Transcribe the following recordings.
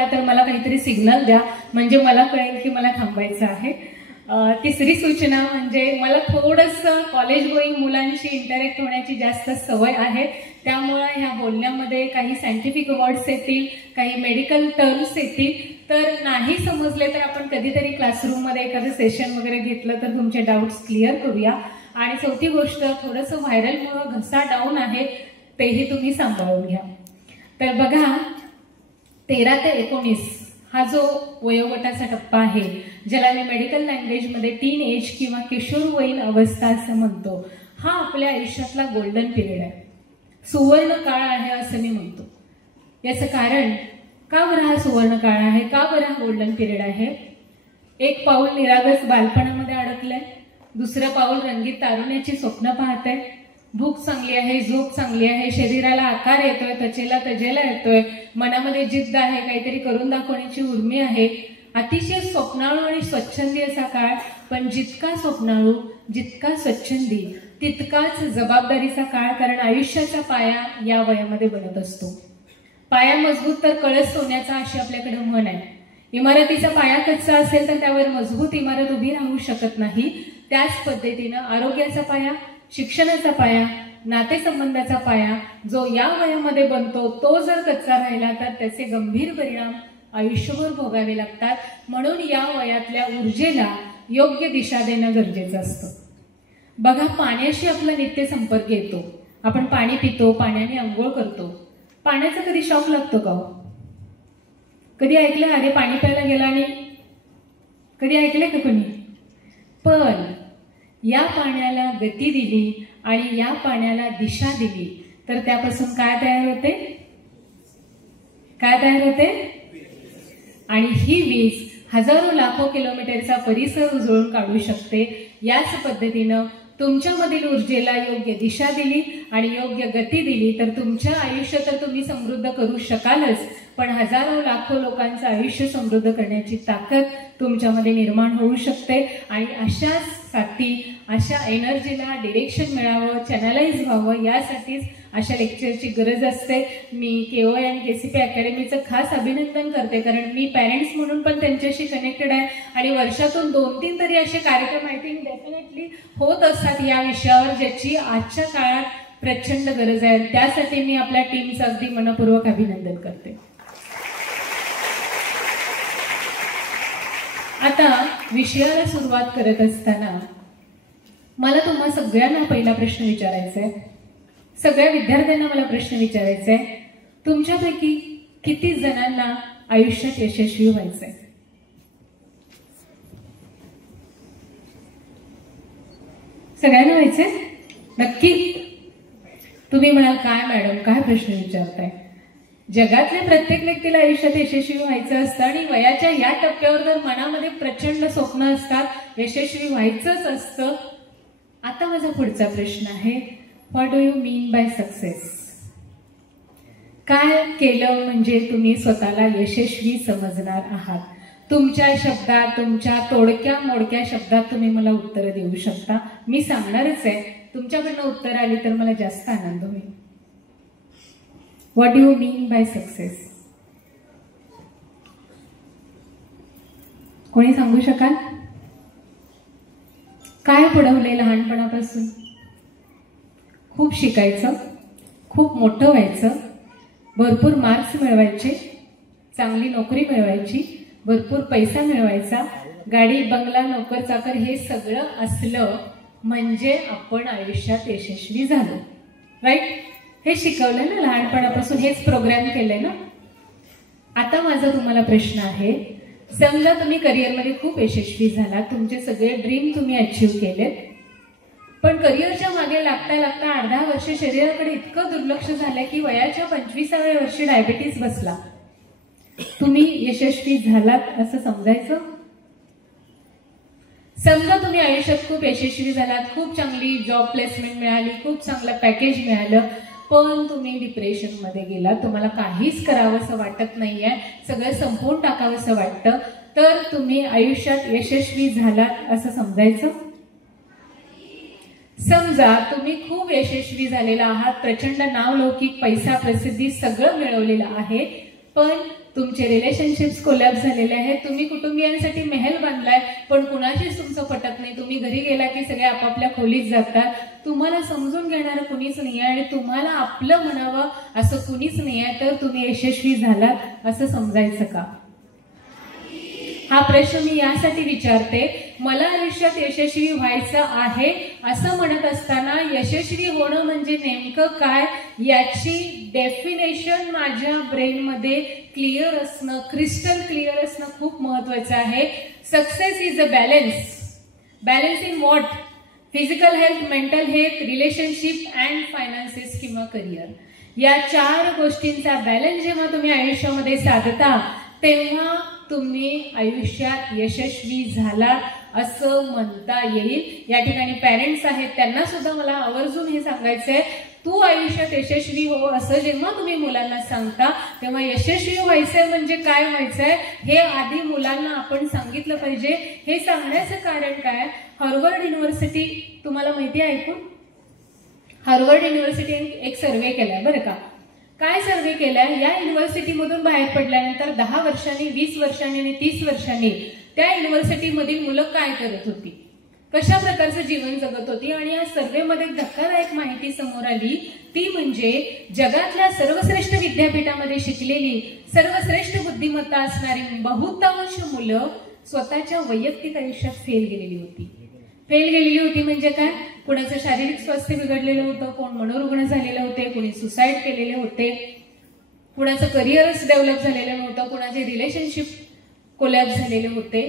आला तर मला काहीतरी सिग्नल द्या, म्हणजे मला कळेल की मला थांबायचं आहे. तिसरी सूचना म्हणजे मला थोडंसं कॉलेज गोईंग मुलांशी इंटरॅक्ट होण्याची जास्त सवय आहे, त्यामुळे ह्या बोलण्यामध्ये काही सायंटिफिक वर्ड्स येतील, काही मेडिकल टर्म्स येतील, तर नाही समजले तर आपण कधीतरी क्लासरूममध्ये एखादं सेशन वगैरे घेतलं तर तुमचे डाऊट्स क्लिअर करूया. आणि चौथी गोष्ट, थोडंसं व्हायरलमुळं घसा डाऊन आहे, तेही तुम्ही सांभाळून घ्या. तर बघा, 13 ते 19 हा जो वयोगटाचा टप्पा आहे, ज्याला मी मेडिकल लँग्वेजमध्ये टीन एज किंवा किशोरवयीन अवस्था असं म्हणतो, हा आपल्या आयुष्यातला गोल्डन पिरियड आहे, सुवर्ण काळ आहे असं मी म्हणतो. याचं कारण का बरं हा सुवर्ण काळ आहे, का बरं हा गोल्डन पिरियड आहे? एक पाऊल निरागस बालपणामध्ये अडकलंय, दुसरं पाऊल रंगीत तारुण्याची स्वप्न पाहतंय, भूक चांगली आहे, झोप चांगली आहे, शरीराला आकार येतोय, त्वचेला तजेला येतोय, मनामध्ये जिद्द आहे, काहीतरी करून दाखवण्याची उर्मी आहे. अतिशय स्वप्नाळू आणि स्वच्छंदी असा काळ, पण जितका स्वप्नाळू, जितका स्वच्छंदी, तितकाच जबाबदारीचा काळ, कारण आयुष्याचा पाया या वयामध्ये बनत असतो. पाया मजबूत तर कळस सोन्याचा, अशी आपल्याकडे म्हण आहे. इमारतीचा पाया कच्चा असेल तर त्यावर मजबूत इमारत उभी राहू शकत नाही. त्याच पद्धतीनं आरोग्याचा पाया, शिक्षणाचा पाया, नातेसंबंधाचा पाया जो या वयामध्ये बनतो, तो जर कच्चा राहिला तर त्याचे गंभीर परिणाम आयुष्यभर भोगावे लागतात. म्हणून या वयातल्या ऊर्जेला योग्य दिशा देणं गरजेचं असतं. बघा, पाण्याशी आपला नित्य संपर्क येतो, आपण पाणी पितो, पाण्याने अंघोळ करतो. पाण्याचा कधी शॉक लागतो का? कधी ऐकलं अरे पाणी प्यायला गेला आणि कधी ऐकलंय का कोणी? पण या पाण्याला गती दिली आणि या पाण्याला दिशा दिली तर त्यापासून काय तयार होते? काय तयार होते? आणि ही वीज हजारो लाखो किलोमीटरचा परिसर उजळून काढू शकते. याच पद्धतीनं तुमच्यामधील ऊर्जेला योग्य दिशा दिली आणि योग्य गती दिली तर तुमचं आयुष्य तर तुम्ही समृद्ध करू शकालच, पण हजारो लाखो लोकांचं आयुष्य समृद्ध करण्याची ताकद तुमच्यामध्ये निर्माण होऊ शकते. आणि अशासाठी, अशा एनर्जीला डिरेक्शन मिळावं, चॅनलाइज व्हावं, यासाठीच अशा लेक्चरची गरज असते. मी KOI आणि KCP अकॅडमीचं खास अभिनंदन करते, कारण मी पॅरेंट्स म्हणून पण त्यांच्याशी कनेक्टेड आहे आणि वर्षातून 2-3 तरी असे कार्यक्रम आय थिंक डेफिनेटली होत असतात या विषयावर, ज्याची आजच्या काळात प्रचंड गरज आहे. त्यासाठी मी आपल्या टीमचं अगदी मनपूर्वक अभिनंदन करते. आता विषयाला सुरुवात करत असताना मला तुम्हा सगळ्यांना पहिला प्रश्न विचारायचा आहे, सगळ्या विद्यार्थ्यांना मला प्रश्न विचारायचा आहे, तुमच्यापैकी किती जणांना आयुष्यात यशस्वी व्हायचंय? सगळ्यांना व्हायचंय? नक्की? तुम्ही म्हणाल काय मॅडम, काय प्रश्न विचारताय? जगातल्या प्रत्येक व्यक्तीला आयुष्यात यशस्वी व्हायचं असतं आणि वयाच्या या टप्प्यावर तर मनामध्ये प्रचंड स्वप्न असतात, यशस्वी व्हायचंच असतं. आता माझा पुढचा प्रश्न आहे, what do you mean by success? काय केलं म्हणजे तुम्ही स्वतःला यशस्वी समजणार आहात? तुमच्या शब्दात, तुमच्या तोडक्या मोडक्या शब्दात तुम्ही मला उत्तर देऊ शकता. मी सांगणारच आहे, तुमच्याकडनं उत्तर आली तर मला जास्त आनंद होईल. What do you mean by success? कोणी सांगू शकाल? काय पुढवलंय लहानपणापासून? खूप शिकायचं, खूप मोठं व्हायचं, भरपूर मार्क्स मिळवायचे, चांगली नोकरी मिळवायची, भरपूर पैसा मिळवायचा, गाडी बंगला नोकर चाकर हे सगळं असलं म्हणजे आपण आयुष्यात यशस्वी झालो. राईट? हे शिकवलं ना लहानपणापासून, हेच प्रोग्राम केलंय ना. आता माझा तुम्हाला प्रश्न आहे, समजा तुम्ही करिअरमध्ये खूप यशस्वी झाला, तुमचे सगळे ड्रीम तुम्ही अचीव्ह केलेत, पण करिअरच्या मागे लागता लागता 8-10 वर्ष शरीराकडे इतकं दुर्लक्ष झालंय की वयाच्या 25व्या वर्षी डायबिटीस बसला. तुम्ही यशस्वी झालात असं समजायचं? समजा तुम्ही आयुष्यात खूप यशस्वी झालात, खूप चांगली जॉब प्लेसमेंट मिळाली, खूप चांगलं पॅकेज मिळालं, पण तुम्ही डिप्रेशनमध्ये गेला, तुम्हाला काहीच करावंसं वाटत नाहीये, सगळं संपवून टाकावंसं वाटतं, तर तुम्ही आयुष्यात यशस्वी झालात असं समजायचं? समजा तुम्ही खूप यशस्वी झालेला आहात, प्रचंड नावलौकिक, पैसा, प्रसिद्धी सगळं मिळवलेलं आहे, पण तुमचे रिलेशनशिप्स कोलॅप्स झालेले आहेत, तुम्ही कुटुंबियांसाठी महल बांधलाय पण कुणाशीच तुमचं पटत नाही, तुम्ही घरी गेला की सगळे आपापल्या खोलीत जातात, तुम्हाला समजून घेणारं कुणीच नाहीये आणि तुम्हाला आपलं म्हणावं असं कुणीच नाहीये, तर तुम्ही यशस्वी झालात असं समजायचं का? हा प्रश्न मी यासाठी विचारते, मला आयुष्यात यशस्वी व्हायचं आहे असं म्हणत असताना यशस्वी होणं म्हणजे नेमकं काय याची डेफिनेशन माझ्या ब्रेनमध्ये क्लिअर असणं, क्रिस्टल क्लिअर असणं खूप महत्वाचं आहे. Success is a balance. Balance in what? Physical health, mental health, relationship and finances किंवा करिअर. या 4 गोष्टींचा बॅलन्स जेव्हा तुम्ही आयुष्यामध्ये साधता तेव्हा तुम्ही आयुष्यात यशस्वी झालात असं म्हणता येईल. या ठिकाणी पॅरेंट्स आहेत, त्यांना सुद्धा मला आवर्जून हे सांगायचंय, तू आयुष्यात यशस्वी हो असं जेव्हा तुम्ही मुलांना सांगता तेव्हा यशस्वी व्हायचंय म्हणजे काय व्हायचंय हे आधी मुलांना आपण सांगितलं पाहिजे. हे सांगण्याचं कारण काय, हार्वर्ड युनिव्हर्सिटी तुम्हाला माहिती आहे ऐकून? हार्वर्ड युनिव्हर्सिटीने एक सर्व्हे केलाय बरं का. काय सर्व्हे केलाय, या युनिव्हर्सिटीमधून बाहेर पडल्यानंतर 10 वर्षांनी, 20 वर्षांनी आणि 30 वर्षांनी त्या युनिव्हर्सिटीमधील मुलं काय करत होती, कशा प्रकारचं जीवन जगत होती. आणि या सर्व्हेमध्ये धक्कादायक माहिती समोर आली, ती म्हणजे जगातल्या सर्वश्रेष्ठ विद्यापीठामध्ये शिकलेली, सर्वश्रेष्ठ बुद्धिमत्ता असणारी बहुतांश मुलं स्वतःच्या वैयक्तिक आयुष्यात फेल गेलेली होती. फेल गेलेली होती म्हणजे काय, कुणाचं शारीरिक स्वास्थ्य बिघडलेलं होतं, कोण मनोरुग्ण झालेले होते, कुणी सुसाईड केलेले होते, कुणाचं करिअरच डेव्हलप झालेलं नव्हतं, कुणाचे रिलेशनशिप कोलॅप्स झालेले होते.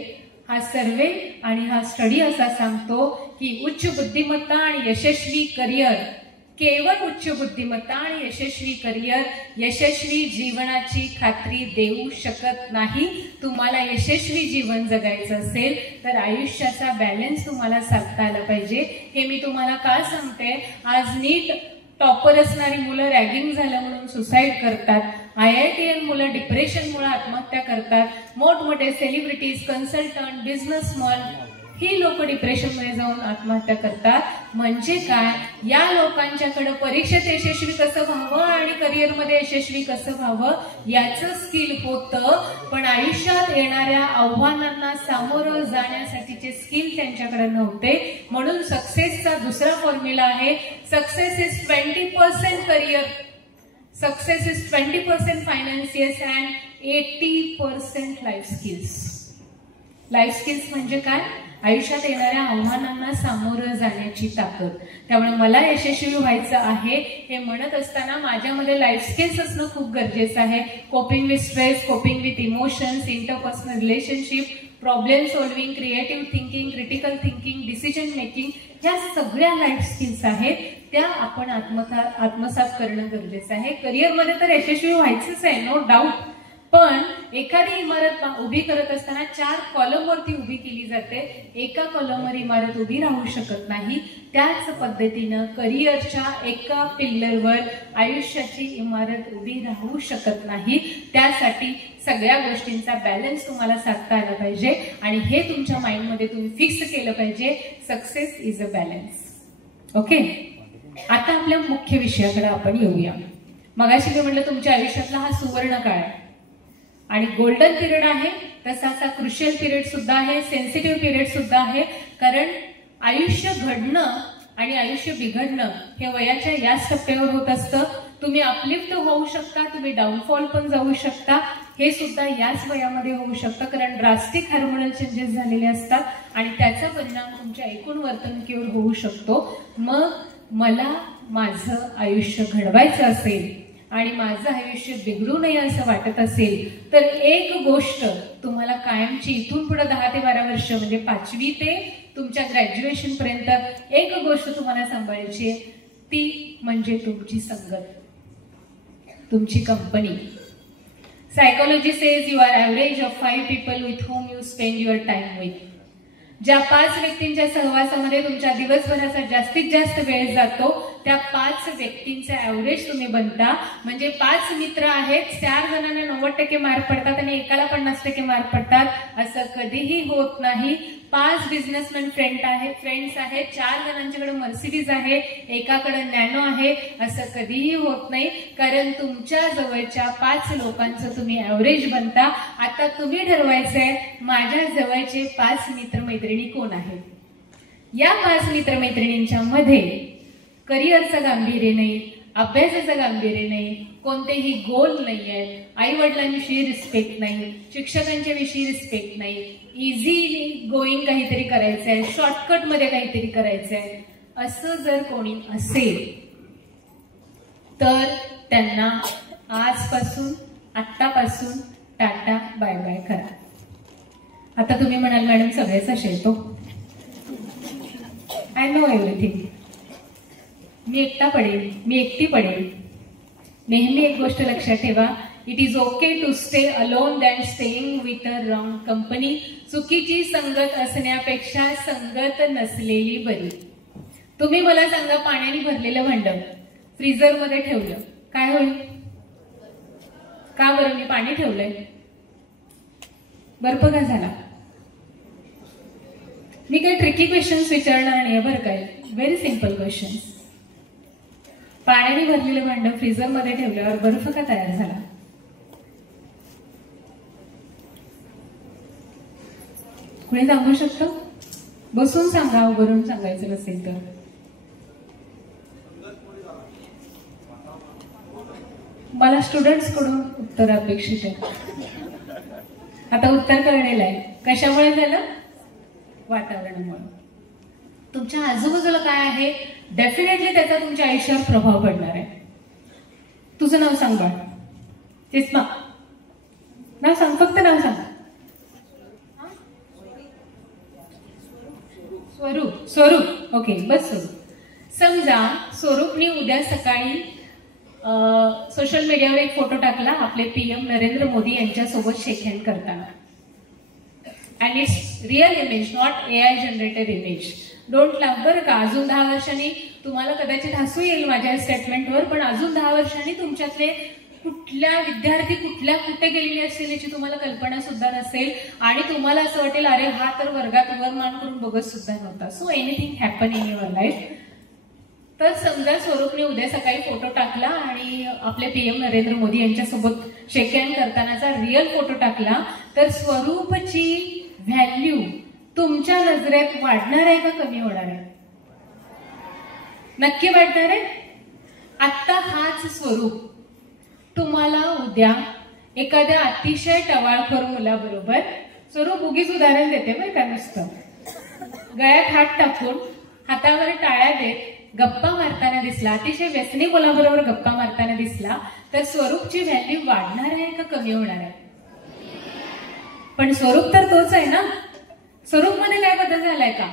हा सर्वे आणि हा स्टडी असा सांगतो की उच्च बुद्धिमत्ता आणि यशस्वी करिअर, केवळ उच्च बुद्धिमत्ता आणि यशस्वी करिअर यशस्वी जीवनाची खात्री देऊ शकत नाही. तुम्हाला यशस्वी जीवन जगायचं असेल तर आयुष्याचा बॅलन्स तुम्हाला साधता आला पाहिजे. हे मी तुम्हाला का सांगते, आज नीट टॉपर असणारी मुलं रॅगिंग झालं म्हणून सुसाईड करतात, IITN मुलं डिप्रेशनमुळे आत्महत्या करतात, मोठमोठे सेलिब्रिटीज, कन्सल्टंट, बिझनेसमॅन ही लोक डिप्रेशनमध्ये जाऊन आत्महत्या करतात. म्हणजे काय, या लोकांच्याकडे परीक्षेत यशस्वी कसं व्हावं आणि करिअरमध्ये यशस्वी कसं व्हावं याचं स्किल होतं, पण आयुष्यात येणाऱ्या आव्हानांना सामोरं जाण्यासाठीचे स्किल त्यांच्याकडे नव्हते. म्हणून सक्सेसचा दुसरा फॉर्म्युला आहे, success is 20% career, success is 20% financials and 80% life skills. Life skills म्हणजे काय, आयुष्यात येणाऱ्या आव्हानांना सामोरं जाण्याची ताकद. त्यामुळे मला यशस्वी व्हायचं आहे हे म्हणत असताना माझ्यामध्ये लाईफ स्किल्स असणं खूप गरजेचं आहे. Coping with stress, coping with emotions, interpersonal relationship, problem solving, creative thinking, critical thinking, decision making, ह्या सगळ्या लाईफ स्किल्स आहेत, त्या आपण आत्मसात करणं गरजेचं आहे. करिअरमध्ये तर यशस्वी व्हायचंच आहे, नो डाऊट, पण एखादी इमारत उभी करत असताना 4 कॉलमवरती उभी केली जाते, एका कॉलमवर इमारत उभी राहू शकत नाही. त्याच पद्धतीनं करिअरच्या एका पिल्लरवर आयुष्याची इमारत उभी राहू शकत नाही. त्यासाठी सगळ्या गोष्टींचा बॅलन्स तुम्हाला साधता आला पाहिजे आणि हे तुमच्या माइंडमध्ये तुम्ही फिक्स केलं पाहिजे, success is a balance. Okay, आता आपल्या मुख्य विषयाकडे आपण येऊया. मगाशी मी म्हटलं तुमच्या आयुष्यातला हा सुवर्ण काळ आहे आणि गोल्डन पिरियड आहे, तसाच क्रुशियल पिरियड सुद्धा आहे, सेन्सिटिव्ह पिरियड सुद्धा आहे. कारण आयुष्य घडणं आणि आयुष्य बिघडणं हे वयाच्या याच टप्प्यावर होत असतं. तुम्ही अपलिफ्ट होऊ शकता, तुम्ही डाऊनफॉल पण जाऊ शकता, हे सुद्धा याच वयामध्ये होऊ शकतं. कारण ड्रास्टिक हार्मोनल चेंजेस झालेले असतात आणि त्याचा परिणाम तुमच्या एकूण वर्तणुकीवर होऊ शकतो. मग मला माझं आयुष्य घडवायचं असेल आणि माझं आयुष्य बिघडू नये असं वाटत असेल तर एक गोष्ट तुम्हाला कायमची इथून पुढे 10 ते 12 वर्ष म्हणजे 5वी ते तुमच्या ग्रॅज्युएशन पर्यंत एक गोष्ट तुम्हाला सांभाळायची आहे, ती म्हणजे तुमची संगत, तुमची कंपनी. Psychology says you are average of 5 people with whom you spend your time with. ज्या 5 व्यक्तींच्या सहवासामध्ये तुमच्या दिवसभराचा जास्तीत जास्त वेळ जातो त्या 5 व्यक्तींचा ऍव्हरेज तुम्ही बनता. म्हणजे 5 मित्र आहेत, 4 जणांना 90% मार्क पडतात आणि एकाला 50% मार्क पडतात, असं कधीही होत नाही. 5 बिझनेसमॅन फ्रेंड्स आहेत, 4 जणांच्याकडे मर्सिडीज आहे, एकाकडे नॅनो आहे, असं कधीही होत नाही. कारण तुमच्या जवळच्या 5 लोकांचं तुम्ही ऍव्हरेज बनता. आता तुम्ही ठरवायचंय माझ्या जवळचे 5 मित्रमैत्रिणी कोण आहेत. या 5 मित्रमैत्रिणींच्या मध्ये करिअरचं गांभीर्य नाही, अभ्यासाचं गांभीर्य नाही, कोणतेही गोल नाही आहे, आई वडिलांविषयी रिस्पेक्ट नाही, शिक्षकांच्या विषयी रिस्पेक्ट नाही, इझिली गोईंग काहीतरी करायचंय, शॉर्टकट मध्ये काहीतरी करायचंय, असं जर कोणी असेल तर त्यांना आजपासून आत्तापासून टाटा बाय बाय करा. आता तुम्ही म्हणाल मॅडम सगळेच असे तो, आय नो एव्हरीथिंग. मी एकटा पडेल, मी एकटी पडेल. नेहमी एक गोष्ट लक्षात ठेवा, it is okay to stay alone than staying with a wrong company. चुकीची संगत असण्यापेक्षा संगत नसलेली बरी. तुम्ही मला सांगा, पाण्याने भरलेलं भांड फ्रीजरमध्ये ठेवलं काय होईल? का बरं? मी पाणी ठेवलंय, बर्फ का झाला? मी काही ट्रिकी क्वेश्चन्स विचारणार नाही बरं काय, व्हेरी सिम्पल क्वेश्चन्स. पाण्याने भरलेलं भांड फ्रीजरमध्ये ठेवल्यावर बर्फ का तयार झाला? कुणी सांगू शकतो? बसून सांगा, उभारून सांगायचं नसेल तर. मला स्टुडंट्स कडून उत्तर अपेक्षित आहे. आता उत्तर कळलेलं आहे. कशामुळे झालं? वातावरणामुळे. तुमच्या आजूबाजूला काय आहे, डेफिनेटली त्याचा तुमच्या आयुष्यावर प्रभाव पडणार आहे. तुझं नाव सांग बाळ. चिस्मा, नाव सांग, फक्त नाव सांग. स्वरूप. स्वरूप, ओके, बस स्वरूप. समजा स्वरूपने उद्या सकाळी सोशल मीडियावर एक फोटो टाकला आपले PM नरेंद्र मोदी यांच्यासोबत शेक हँड करताना. And it's real image, not AI generated image. Don't लाव बरं का. अजून 10 वर्षांनी तुम्हाला कदाचित हसू येईल माझ्या स्टेटमेंटवर, पण अजून 10 वर्षांनी तुमच्यातले कुठल्या विद्यार्थी कुठे गेलेले असतील याची तुम्हाला कल्पना सुद्धा नसेल आणि तुम्हाला असं वाटेल अरे हा तर वर्गात वर मान करून बघत सुद्धा नव्हता. So anything happen in your life. तर समजा स्वरूपने उद्या सकाळी फोटो टाकला आणि आपले PM नरेंद्र मोदी यांच्यासोबत शेक हँड करतानाचा रिअल फोटो टाकला, तर स्वरूपची व्हॅल्यू तुमच्या नजरेत वाढणार आहे का कमी होणार आहे? नक्की वाढणार आहे. आत्ता हाच स्वरूप तुम्हाला उद्या एखाद्या अतिशय टवाळखोर मुलाबरोबर, स्वरूप उगीच उदाहरण देते बरं का, नुसतं गळ्यात हात टाकून हातावर टाळ्या देत गप्पा मारताना दिसला, अतिशय व्यसनी मुलाबरोबर गप्पा मारताना दिसला, तर स्वरूपची व्हॅल्यू वाढणार आहे का कमी होणार आहे? पण स्वरूप तर तोच आहे ना. स्वरूप मध्ये काय बदल झालाय का?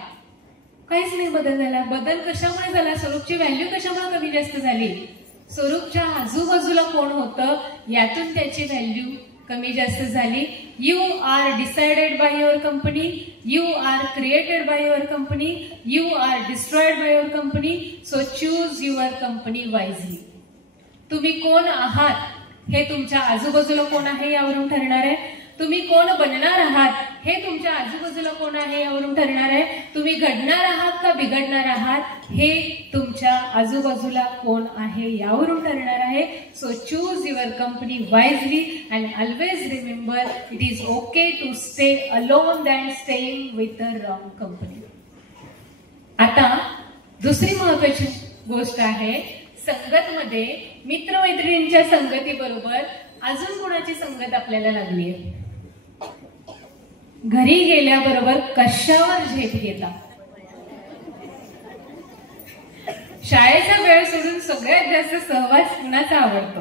काहीच नाही बदल झाला. बदल कशामुळे झाला? स्वरूपची व्हॅल्यू कशामुळे कमी जास्त झाली? स्वरूपच्या आजूबाजूला कोण होतं यातून त्याची व्हॅल्यू कमी जास्त झाली. You are decided by your company, you are created by your company, you are destroyed by your company. So choose your company wisely. तुम्ही कोण आहात हे तुमच्या आजूबाजूला कोण आहे यावरून ठरणार आहे. तुम्ही कोण बनणार आहात हे तुमच्या आजूबाजूला कोण आहे यावरून ठरणार आहे. तुम्ही घडणार आहात का बिघडणार आहात हे तुमच्या आजूबाजूला कोण आहे यावरून ठरणार आहे. So choose your company wisely and always remember, it is okay to stay alone than staying with a wrong company. आता दुसरी महत्वाची गोष्ट आहे, संगतमध्ये मित्रमैत्रिणींच्या संगतीबरोबर अजून कोणाची संगत आपल्याला लागली आहे. घरी गेल्याबरोबर कशावर झेप घेता? शाळेचा वेळ सोडून सगळ्यात जास्त सहवास कुणाचा आवडतो?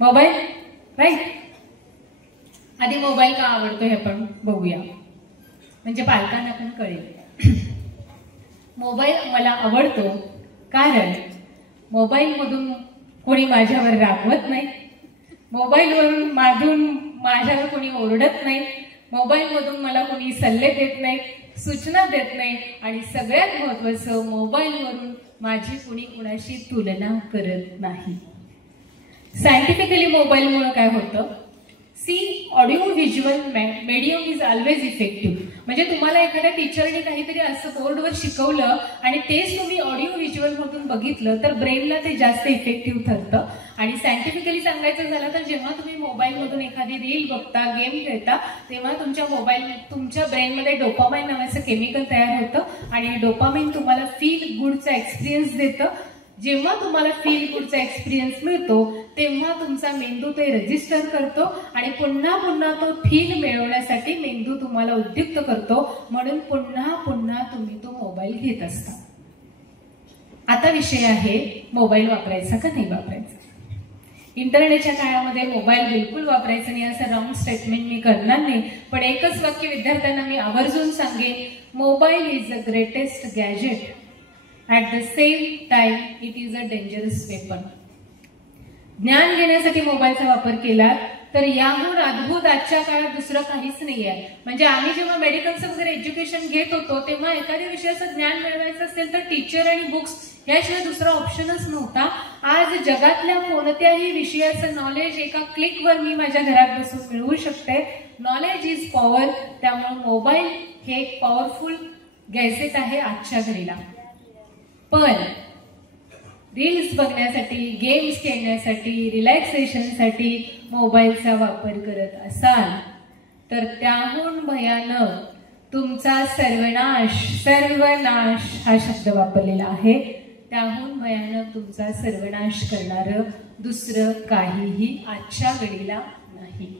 Mobile, right. आधी मोबाईल का आवडतो हे आपण बघूया, म्हणजे पालकांना पण कळेल. मोबाईल मला आवडतो कारण मोबाईल मधून कोणी माझ्यावर रागवत नाही, मोबाईलवरून माझ्यावर कोणी ओरडत नाही, मोबाईल मधून मला कोणी सल्ले देत नाही. सूचना देत नाही आणि सगळ्यात महत्त्वाचं मोबाईलवरून माझी कुणी कुणाशी तुलना करत नाही. सायंटिफिकली मोबाईलमुळे काय होतं, audio visual medium is always effective. म्हणजे तुम्हाला एखाद्या टीचरने काहीतरी असं बोर्डवर शिकवलं आणि तेच तुम्ही ऑडिओ व्हिज्युअल मधून बघितलं तर ब्रेनला ते जास्त इफेक्टिव्ह ठरतं. आणि सायंटिफिकली सांगायचं झालं तर जेव्हा तुम्ही मोबाईलमधून एखादी रील बघता, गेम खेळता, तेव्हा तुमच्या ब्रेनमध्ये डोपामाइन नावाचं केमिकल तयार होतं आणि डोपामाइन तुम्हाला फील गुडचा एक्सपिरियन्स देतं. जेव्हा तुम्हाला फील गुडचा एक्सपिरियन्स मिळतो तेव्हा तुमचा मेंदू ते रजिस्टर करतो आणि पुन्हा पुन्हा तो फील मिळवण्यासाठी मेंदू तुम्हाला उद्युक्त करतो, म्हणून पुन्हा पुन्हा तुम्ही तो मोबाईल घेत असता. आता विषय आहे मोबाईल वापरायचा का नाही वापरायचा. इंटरनेटच्या काळामध्ये मोबाईल बिलकुल वापरायचं नाही असं रॉंग स्टेटमेंट मी करणार नाही, पण एकच वाक्य विद्यार्थ्यांना मी आवर्जून सांगेन, mobile is the greatest gadget. At the same time, it is a dangerous weapon. ज्ञान घेण्यासाठी मोबाईलचा वापर केला तर याहून अद्भुत आजच्या काळात दुसरं काहीच नाही आहे. म्हणजे आम्ही जेव्हा मेडिकलचं वगैरे एज्युकेशन घेत होतो तेव्हा एखाद्या विषयाचं ज्ञान मिळवायचं असेल तर टीचर आणि बुक्स याशिवाय दुसरा ऑप्शनच नव्हता. आज जगातल्या कोणत्याही विषयाचं नॉलेज एका क्लिकवर मी माझ्या घरात बसून मिळवू शकते. Knowledge is power. त्यामुळे मोबाईल हे एक पॉवरफुल गॅजेट आहे आजच्या घडीला. पण रील्स बघण्यासाठी, गेम्स खेळण्यासाठी, रिलॅक्सेशनसाठी मोबाईलचा वापर करत असाल तर त्याहून भयानक तुमचा सर्वनाश, सर्वनाश हा शब्द वापरलेला आहे, त्याहून भयानक तुमचा सर्वनाश करणारं दुसरं काहीही आजच्या घडीला नाही.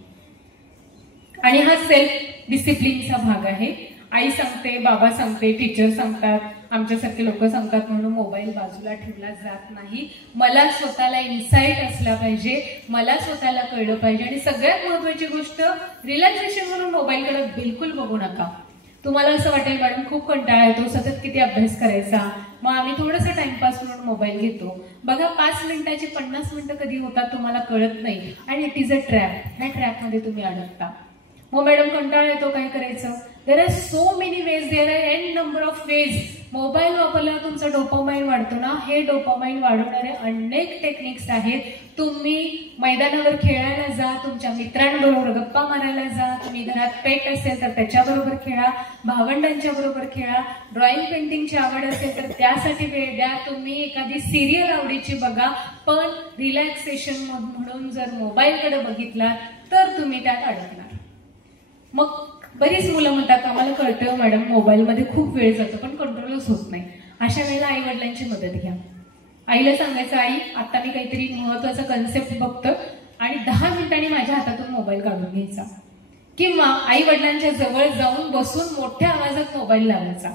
आणि हा सेल्फ डिसिप्लिनचा भाग आहे. आई सांगते, बाबा सांगते, टीचर सांगतात, आमच्यासारखे लोक सांगतात म्हणून मोबाईल बाजूला ठेवला जात नाही. मला स्वतःला इन्साइट असला पाहिजे, मला स्वतःला कळलं पाहिजे. आणि सगळ्यात महत्वाची गोष्ट, रिलॅक्सेशन म्हणून मोबाईलकडे बिलकुल बघू नका. तुम्हाला असं वाटेल मॅडम खूप कंटाळा येतो, सतत किती अभ्यास करायचा, मग आम्ही थोडंसं टाइमपास म्हणून मोबाईल घेतो. बघा 5 मिनिटाचे 50 मिनिटं कधी होतात तुम्हाला कळत नाही आणि इट इज अ ट्रॅप. ह्या ट्रॅपमध्ये तुम्ही अडकता. मग मॅडम कंटाळा येतो, काय करायचं? There are so many ways, there are n number of ways. Mobile वापरल्यावर तुमचा डोपामाइन वाढतो ना, हे डोपामाइन वाढवणारे अनेक टेक्निक्स आहेत. तुम्ही मैदानावर खेळायला जा, तुमच्या मित्रांबरोबर गप्पा मारायला जा, तुम्ही घरात पेट असेल तर त्याच्याबरोबर खेळा, भावंडांच्या बरोबर खेळा, ड्रॉइंग पेंटिंगची आवड असेल तर त्यासाठी वेळ द्या, तुम्ही एखादी सिरियल आवडीची बघा. पण रिलॅक्सेशन म्हणून जर मोबाईलकडे बघितला तर तुम्ही त्यात अडकणार. मग बरीच मुलं म्हणतात आम्हाला कळतं मॅडम मोबाईलमध्ये खूप वेळ जातो पण कंट्रोलच होत नाही. अशा वेळेला आई वडिलांची मदत घ्या. आईला सांगायचं, आई आता मी काहीतरी महत्वाचा कन्सेप्ट बघतो आणि 10 मिनिटांनी माझ्या हातातून मोबाईल काढून घ्यायचा. किंवा आई वडिलांच्या जवळ जाऊन बसून मोठ्या आवाजात मोबाईल लावायचा.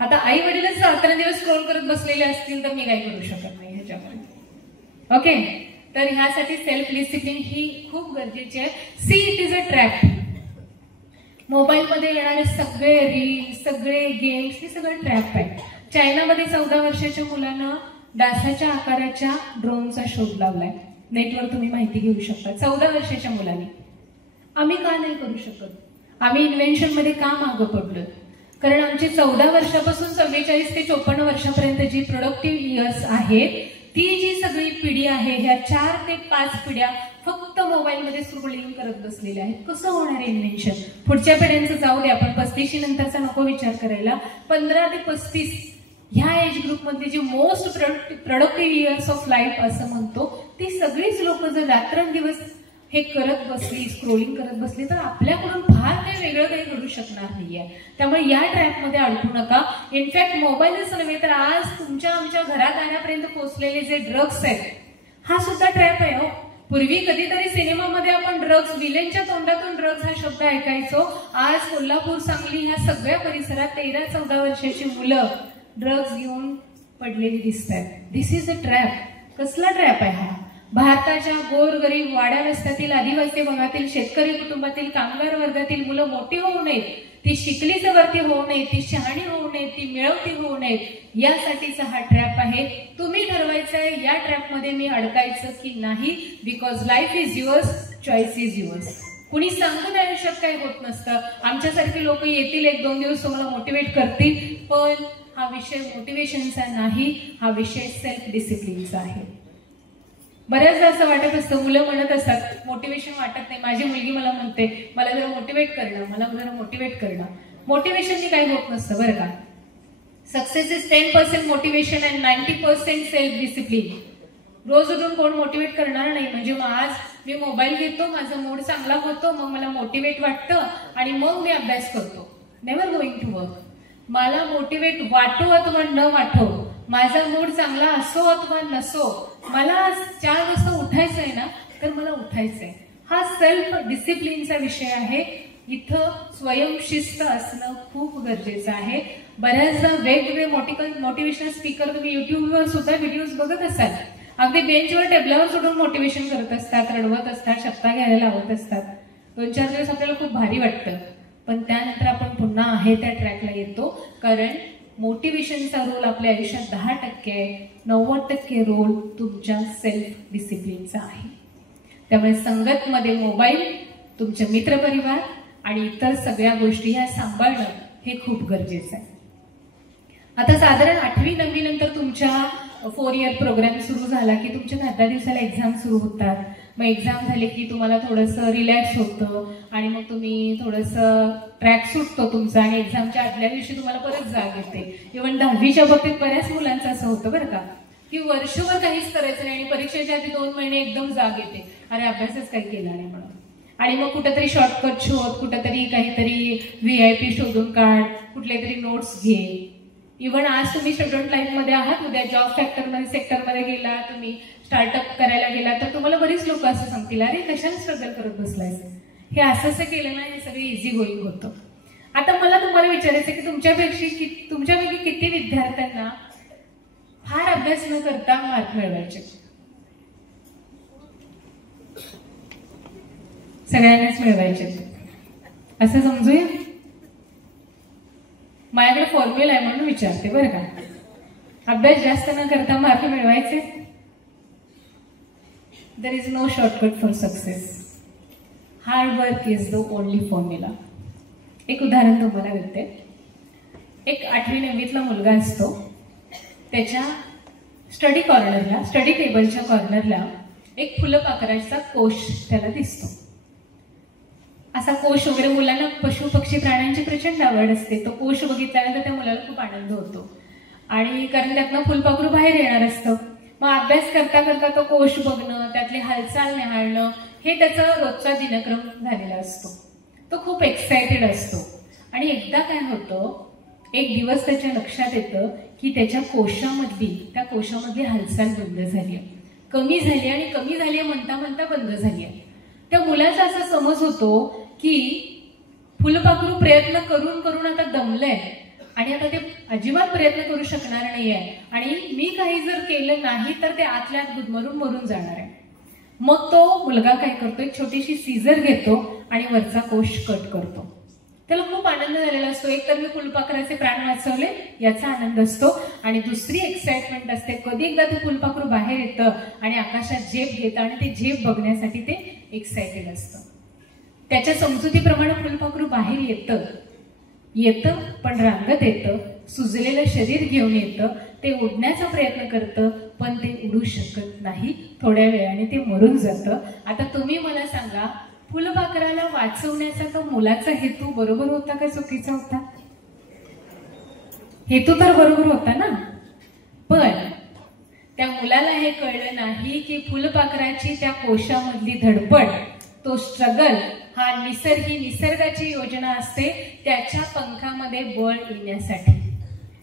आता आई वडीलच रात्रंदिवस स्क्रोल करत बसलेले असतील तर मी काही करू शकत नाही ह्याच्यामध्ये. ओके, तर ह्यासाठी सेल्फ डिसिप्लिन ही खूप गरजेची आहे. See it is a trap. मोबाईलमध्ये येणारे सगळे रील्स, सगळे गेम्स हे सगळं ट्रॅप आहे. चायनामध्ये 14 वर्षाच्या मुलानं डासाच्या आकाराच्या ड्रोनचा शोध लावलाय. नेटवर तुम्ही माहिती घेऊ शकता. 14 वर्षाच्या मुलांनी. आम्ही का नाही करू शकत? आम्ही इन्व्हेन्शन मध्ये का मागं पडलो? कारण आमची 14 वर्षापासून 44 ते 54 वर्षापर्यंत जी प्रोडक्टिव्ह इयर्स आहेत ती जी सगळी पिढी आहे, ह्या 4 ते 5 पिढ्या फक्त मोबाईलमध्ये स्क्रोलिंग करत बसलेले आहेत. कसं होणार आहे इन्व्हेन्शन? पुढच्या पिढ्यांचं जाऊ दे, आपण 35 नंतरचा नको विचार करायला. 15 ते 35 ह्या एज ग्रुपमध्ये जी most productive years of life असं म्हणतो, ती सगळीच लोक जर रात्रंदिवस हे करत बसली, स्क्रोलिंग करत बसली तर आपल्याकडून फार काही वेगळं काही घडू शकणार नाहीये. त्यामुळे या ट्रॅपमध्ये अडकू नका. इनफॅक्ट मोबाईलच नव्हे तर आज तुमच्या आमच्या घरात आणण्यापर्यंत पोहोचलेले जे ड्रग्स आहेत हा सुद्धा ट्रॅप आहे. हो, पूर्वी कधीतरी सिनेमामध्ये आपण ड्रग्स, विलेनच्या तोंडातून ड्रग्स हा शब्द ऐकायचो. आज कोल्हापूर, सांगली ह्या सगळ्या परिसरात 13-14 वर्षाची मुलं ड्रग्स घेऊन पडलेली दिसत आहेत. दिस इज अ ट्रॅप. कसला ट्रॅप आहे हा? भारताच्या गोरगरीब वाड्या वस्त्यातील, आदिवासी भागातील, शेतकरी कुटुंबातील, कामगार वर्गातील मुलं मोठी होऊ नयेत, ती शिकलीच वरती होऊ नये, ती शहाणी होऊ नये, ती मिळवती होऊ नये, यासाठीचा हा ट्रॅप आहे. तुम्ही ठरवायचंय या ट्रॅपमध्ये मी अडकायचं की नाही. Because life is yours, choice is yours. कुणी सांगून आयुष्यात काही होत नसतं. आमच्यासारखे लोक येतील 1-2 दिवस तुम्हाला मोटिवेट करतील, पण हा विषय मोटिवेशनचा नाही, हा विषय सेल्फ डिसिप्लिनचा आहे. बऱ्याचदा असं वाटत असतं, मुलं म्हणत असतात मोटिवेशन वाटत नाही. माझी मुलगी मला म्हणते मला जरा मोटिवेट करणं, मला जरा मोटिवेट करणं. मोटिवेशननी काही होत नसतं बरं का. Success is 10% motivation and 90% self discipline. रोज उठून कोण मोटिवेट करणार नाही. म्हणजे मग आज मी मोबाईल घेतो, माझा मूड चांगला होतो, मग मला मोटिवेट वाटतं आणि मग मी अभ्यास करतो. Never going to work. मला मोटिवेट वाटो अथवा न वाटो, माझा मूड चांगला असो अथवा नसो, मला आज 4 वाजता उठायचं आहे ना, तर मला उठायचंय. हा सेल्फ डिसिप्लिनचा विषय आहे. इथं स्वयंशिस्त असणं खूप गरजेचं आहे. बऱ्याचदा वेगवेगळे मोटिवेशनल स्पीकर तुम्ही युट्यूबवर सुद्धा व्हिडिओज बघत असाल. अगदी बेंचवर टेबलावर सोडून मोटिवेशन करत असतात, रडवत असतात, शब्द घ्यायला लावत असतात. 2-4 दिवस आपल्याला खूप भारी वाटतं, पण त्यानंतर आपण पुन्हा आहे त्या ट्रॅकला येतो. कारण मोटिवेशनचा रोल आपल्या आयुष्यात 10% आहे, 90% रोल तुमच्या सेल्फ डिसिप्लिनचा आहे. त्यामुळे संगतमध्ये मोबाईल, तुमचे मित्रपरिवार आणि इतर सगळ्या गोष्टी ह्या सांभाळणं हे खूप गरजेचं आहे. आता साधारण 8वी-9वी नंतर तुमच्या 4 इयर प्रोग्राम सुरू झाला की तुमच्या 10 दिवसाला एक्झाम सुरू होतात. मग एक्झाम झाले की तुम्हाला थोडंसं रिलॅक्स होतं आणि मग तुम्ही थोडंसं ट्रॅक सुटतो तुमचा आणि एक्झामच्या आदल्या दिवशी तुम्हाला परत जाग येते. इव्हन 10वीच्या बाबतीत बऱ्याच मुलांचं असं होतं बरं का, की वर्षभर काहीच करायचं नाही आणि परीक्षेच्या आधी 2 महिने एकदम जाग येते, अरे अभ्यासच काही केला नाही म्हणून. आणि मग कुठेतरी शॉर्टकट शोध, कुठेतरी काहीतरी VIP शोधून काढ, कुठले तरी नोट्स घे. इव्हन आज तुम्ही स्टुडंट लाईफमध्ये आहात, उद्या जॉब सेक्टरमध्ये गेला, तुम्ही स्टार्टअप करायला गेला, तर तुम्हाला बरीच लोक असं सांगतील, अरे कशाला स्ट्रगल करत बसलायचं, हे असं केलं ना, हे सगळं इझी गोईंग होतं. आता मला तुम्हाला विचारायचं की तुमच्यापैकी किती विद्यार्थ्यांना फार अभ्यास न करता मार्क मिळवायचे? सगळ्यांनाच मिळवायचे असं समजूया. माझ्याकडे फॉर्म्युला आहे म्हणून विचारते बरं का. अभ्यास जास्त न करता मार्क मिळवायचे. There is no shortcut for success. Hard work is the only formula. एक उदाहरण तुम्हाला देते. एक 8वी-9वीतला मुलगा असतो, त्याच्या स्टडी टेबलच्या कॉर्नरला एक फुलपाखराचा कोश त्याला दिसतो. असा कोश वगैरे, मुलांना पशु पक्षी प्राण्यांची प्रचंड आवड असते. तो कोश बघितल्यानंतर त्या मुलाला खूप आनंद होतो आणि कारण त्यातनं फुलपाखरू बाहेर येणार असतं. मग अभ्यास करता करता तो कोश बघणं, त्यातली हालचाल निहाळणं हे त्याचा रोजचा दिनक्रम झालेला असतो. तो खूप एक्सायटेड असतो आणि एकदा काय होतं, एक दिवस त्याच्या लक्षात येतं की त्या कोशामधली हालचाल बंद झाली, कमी झाली आणि कमी झाली म्हणता म्हणता बंद झाली. त्या मुलाचा असा समज होतो की फुलपाखरू प्रयत्न करून करून आता दमलंय आणि आता ते अजिबात प्रयत्न करू शकणार नाहीये आणि मी काही जर केलं नाही तर ते आतल्या गुदमरून मरून जाणार आहे. मग तो मुलगा काय करतो, एक छोटीशी सीझर घेतो आणि वरचा कोश कट करतो. त्याला खूप आनंद झालेला असतो. एक तर मी फुलपाखराचे प्राण वाचवले याचा आनंद असतो आणि दुसरी एक्साइटमेंट असते, कधी एकदा ते फुलपाखरू बाहेर येतं आणि आकाशात झेप घेतं आणि ते झेप बघण्यासाठी ते एक्साइटेड असतं. त्याच्या समजुतीप्रमाणे फुलपाखरू बाहेर येतं पण रांगत येतं, सुजलेलं शरीर घेऊन येतं, ते उडण्याचा प्रयत्न करतं पण ते उडू शकत नाही, थोड्या वेळाने ते मरून जातं. आता तुम्ही मला सांगा, फुलपाखराला वाचवण्याचा तो मुलाचा हेतू बरोबर होता का चुकीचा होता? हेतू तर बरोबर होता ना, पण त्या मुलाला हे कळलं नाही की फुलपाखराची त्या कोशामधली धडपड, तो स्ट्रगल हा ही निसर्गाची योजना असते त्याच्या पंखामध्ये बळ येण्यासाठी.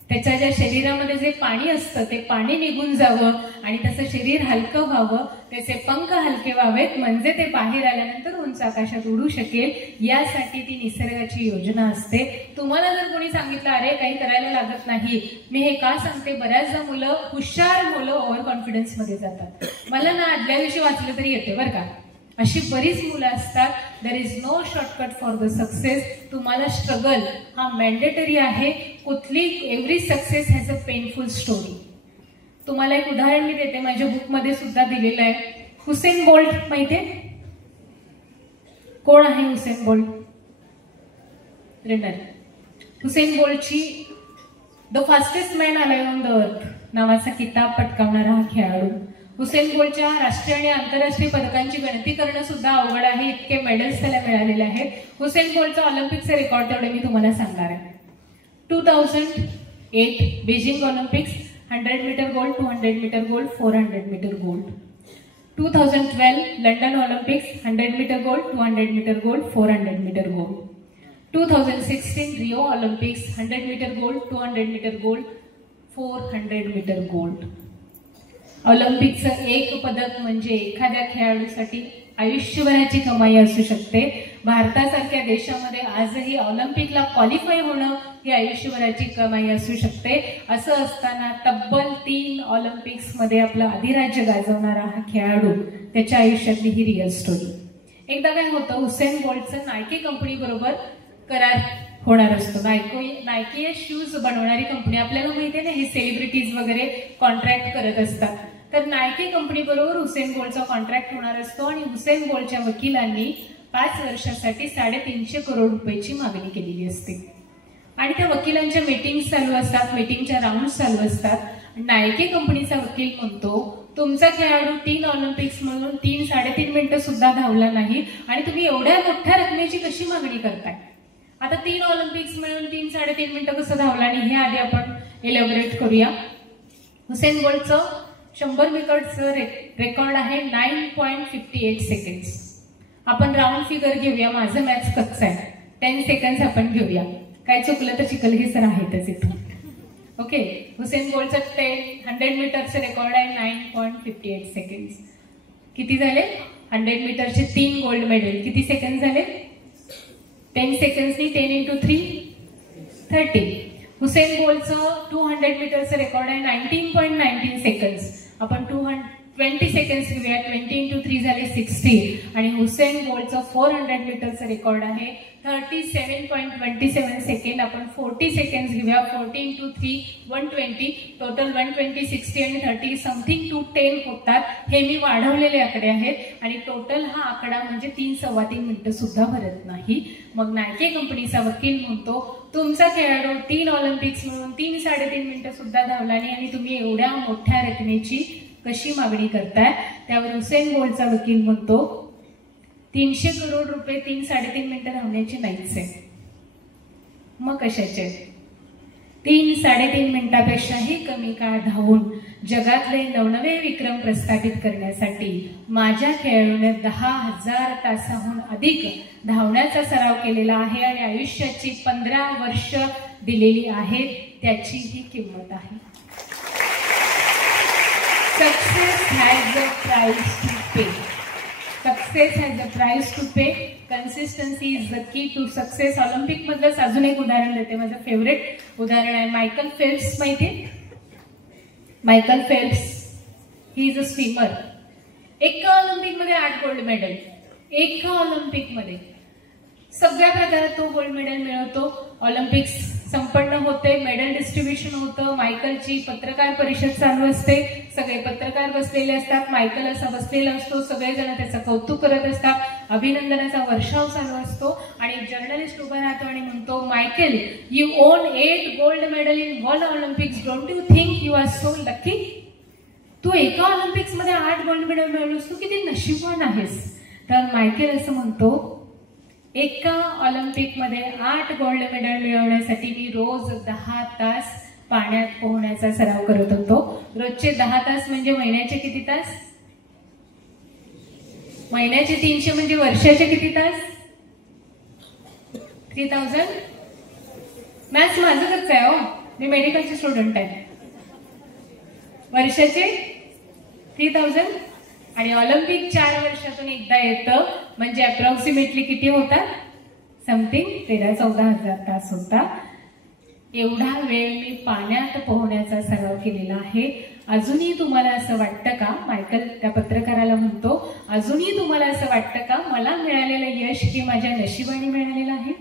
त्याच्या ज्या शरीरामध्ये जे पाणी असतं ते पाणी निघून जावं आणि त्याचं शरीर हलकं व्हावं, त्याचे पंख हलके व्हावेत, म्हणजे ते बाहेर आल्यानंतर उंच आकाशात उडू शकेल. यासाठी ती निसर्गाची योजना असते. तुम्हाला जर कोणी सांगितलं अरे काही करायला लागत नाही, मी हे का सांगते, बऱ्याचदा हुशार मुलं ओव्हर कॉन्फिडन्स मध्ये जातात. मला ना आदल्या दिवशी वाचलं तरी येते बरं का, अशी बरीच मुलं असतात. There is no shortcut for the success. तुम्हाला स्ट्रगल हा मॅन्डेटरी आहे. Every success has a painful story. तुम्हाला एक उदाहरण मी देते, माझ्या बुकमध्ये सुद्धा दिलेलं आहे. हुसेन बोल्ट माहितीये? कोण आहे हुसेन बोल्ट? रनर. हुसेन बोल्टची the fastest man alive on the earth नावाचा किताब पटकावणारा हा खेळाडू. हुसेन बोल्टच्या राष्ट्रीय आणि आंतरराष्ट्रीय पदकांची गणती करणं सुद्धा अवघड आहे, इतके मेडल्स त्याला मिळालेले आहेत. हुसेन बोल्टचा ऑलिम्पिकचे रेकॉर्ड तेवढे मी तुम्हाला सांगणार आहे. 2008 Beijing Olympics 100 metre gold, 200 metre gold, 400 metre gold. 2012 London Olympics 100 metre gold, 200 metre gold, 400 metre gold. 2016 Rio Olympics 100 metre gold, 200 metre gold, 400 metre gold. ऑलिम्पिकचं एक पदक म्हणजे एखाद्या खेळाडूसाठी आयुष्यभराची कमाई असू शकते. भारतासारख्या देशामध्ये आजही ऑलिम्पिकला क्वालिफाय होणं ही आयुष्यभराची कमाई असू शकते. असं असताना तब्बल 3 ऑलिम्पिक्समध्ये आपलं अधिराज्य गाजवणारा हा खेळाडू, त्याच्या आयुष्यातली ही रिअल स्टोरी. एकदा काय होतं, हुसेन बोल्टचं नायकी कंपनी बरोबर करार होणार असतो. नायकी हे शूज बनवणारी कंपनी, आपल्याला माहिती आहे ना, हे सेलिब्रिटीज वगैरे कॉन्ट्रॅक्ट करत असतात. तर नायकी कंपनी बरोबर हुसेन बोल्टचा कॉन्ट्रॅक्ट होणार असतो आणि हुसेन बोल्टच्या वकिलांनी 5 वर्षासाठी 350 करोड रुपयाची मागणी केलेली असते. आणि त्या वकिलांच्या मीटिंग चालू असतात, मीटिंगच्या राऊंड चालू असतात. नायकी कंपनीचा वकील म्हणतो, तुमचा खेळाडू 3 ऑलिम्पिक्स म्हणून 3-3.5 मिनिटं सुद्धा धावला नाही आणि तुम्ही एवढ्या मोठ्या रकमेची कशी मागणी करताय? आता 3 ऑलिम्पिक्स मिळून 3-3.5 मिनिटं कसं धावला? आणि हे आधी आपण एलॅबोरेट करूया. हुसेन बोल्टचं 100 मीटरचं रेकॉर्ड आहे 9.58 सेकंड्स. आपण राऊंड फिगर घेऊया, माझं मॅथ्स कच्चं आहे, 10 सेकंड्स आपण घेऊया, काय चुकलं तर चिखलघेसर आहेतच इथं. ओके, हुसेन बोल्टचं 100 मीटरचं रेकॉर्ड आहे 9.58 सेकंड्स. किती झाले? 100 मीटरचे 3 गोल्ड मेडल. किती सेकंड झाले? 10 सेकंड्सनी 10 × 3 30. हुसेन बोल्टचं 200 मीटरचं रेकॉर्ड आहे 19.19 सेकंड्स. आपण 20 सेकंड्स घेऊया, 20 × 3 झाले 60. आणि हुसेन बोल्टचं 400 मीटरचं रेकॉर्ड आहे 37.27 सेकंड. आपण 40 सेकंड्स घेऊया, 40 × 3 120. टोटल 120, 60 आणि 30 समथिंग 210 होतात. हे मी वाढवलेले आकडे आहेत आणि टोटल हा आकडा म्हणजे 3-3.25 मिनिटं सुद्धा भरत नाही. मग नायकी कंपनीचा वकील म्हणतो, तुमचा खेळाडू 3 ऑलिम्पिक्स म्हणून 3-3.5 मिनिटं सुद्धा धावला नाही आणि तुम्ही एवढ्या मोठ्या रकमेची कशी मागणी करताय? त्यावर हुसेन बोल्टचा वकील म्हणतो, 300 करोड रुपये 3-3.5 मिनिटं धावण्याची नाहीच आहे. मग कशाचे? 3-3.5 मिनिटापेक्षाही कमी काळ धावून जगातले नवनवे विक्रम प्रस्थापित करण्यासाठी माझ्या खेळाडूने 10,000 तासाहून अधिक धावण्याचा सराव केलेला आहे आणि आयुष्याची 15 वर्ष दिलेली आहेत. त्याची ही किंमत आहे. Success has a price to pay. Success has a price to pay. Consistency is the key to success. Olympic मधलंच अजून एक उदाहरण देते, माझं फेवरेट उदाहरण आहे मायकल फेल्प्स. माहितीये Michael Phelps? He is a swimmer. एका ऑलिम्पिक मध्ये 8 गोल्ड मेडल. एका ऑलिम्पिक मध्ये सगळ्या प्रकारात तो गोल्ड मेडल मिळवतो. ऑलिम्पिक्स संपन्न होते, मेडल डिस्ट्रीब्युशन होतं. मायकलची पत्रकार परिषद चालू असते, सगळे पत्रकार बसलेले असतात, मायकल असा बसलेला असतो, सगळेजण त्याचं कौतुक करत असतात, अभिनंदनाचा वर्षाव चालू असतो आणि जर्नलिस्ट उभा राहतो आणि म्हणतो, Michael, you won 8 gold medal in 1 Olympics. Don't you think you are so lucky? तू एका ऑलिम्पिक्स मध्ये 8 गोल्ड मेडल मिळवलंस, तू किती नशीबवान आहेस. तर मायकल असं म्हणतो, एका ऑलिम्पिक मध्ये 8 गोल्ड मेडल मिळवण्यासाठी मी रोज 10 तास पाण्यात पोहण्याचा सराव करत होतो. रोजचे 10 तास म्हणजे महिन्याचे किती तास? महिन्याचे 300 म्हणजे वर्षाचे किती तास? 3000. मॅथ्स माझं कसं आहे हो, मी मेडिकलचे स्टुडंट आहे. वर्षाचे 3000 आणि ऑलिम्पिक 4 वर्षातून एकदा येतं म्हणजे अप्रॉक्सिमेटली किती होतात? समथिंग 13-14 हजार तास होता. एवढा वेळ मी पाण्यात पोहण्याचा सराव केलेला आहे. अजूनही तुम्हाला असं वाटतं का? मायकल त्या पत्रकाराला म्हणतो, अजूनही तुम्हाला असं वाटतं का मला मिळालेलं यश हे माझ्या नशिबाने मिळालेलं आहे?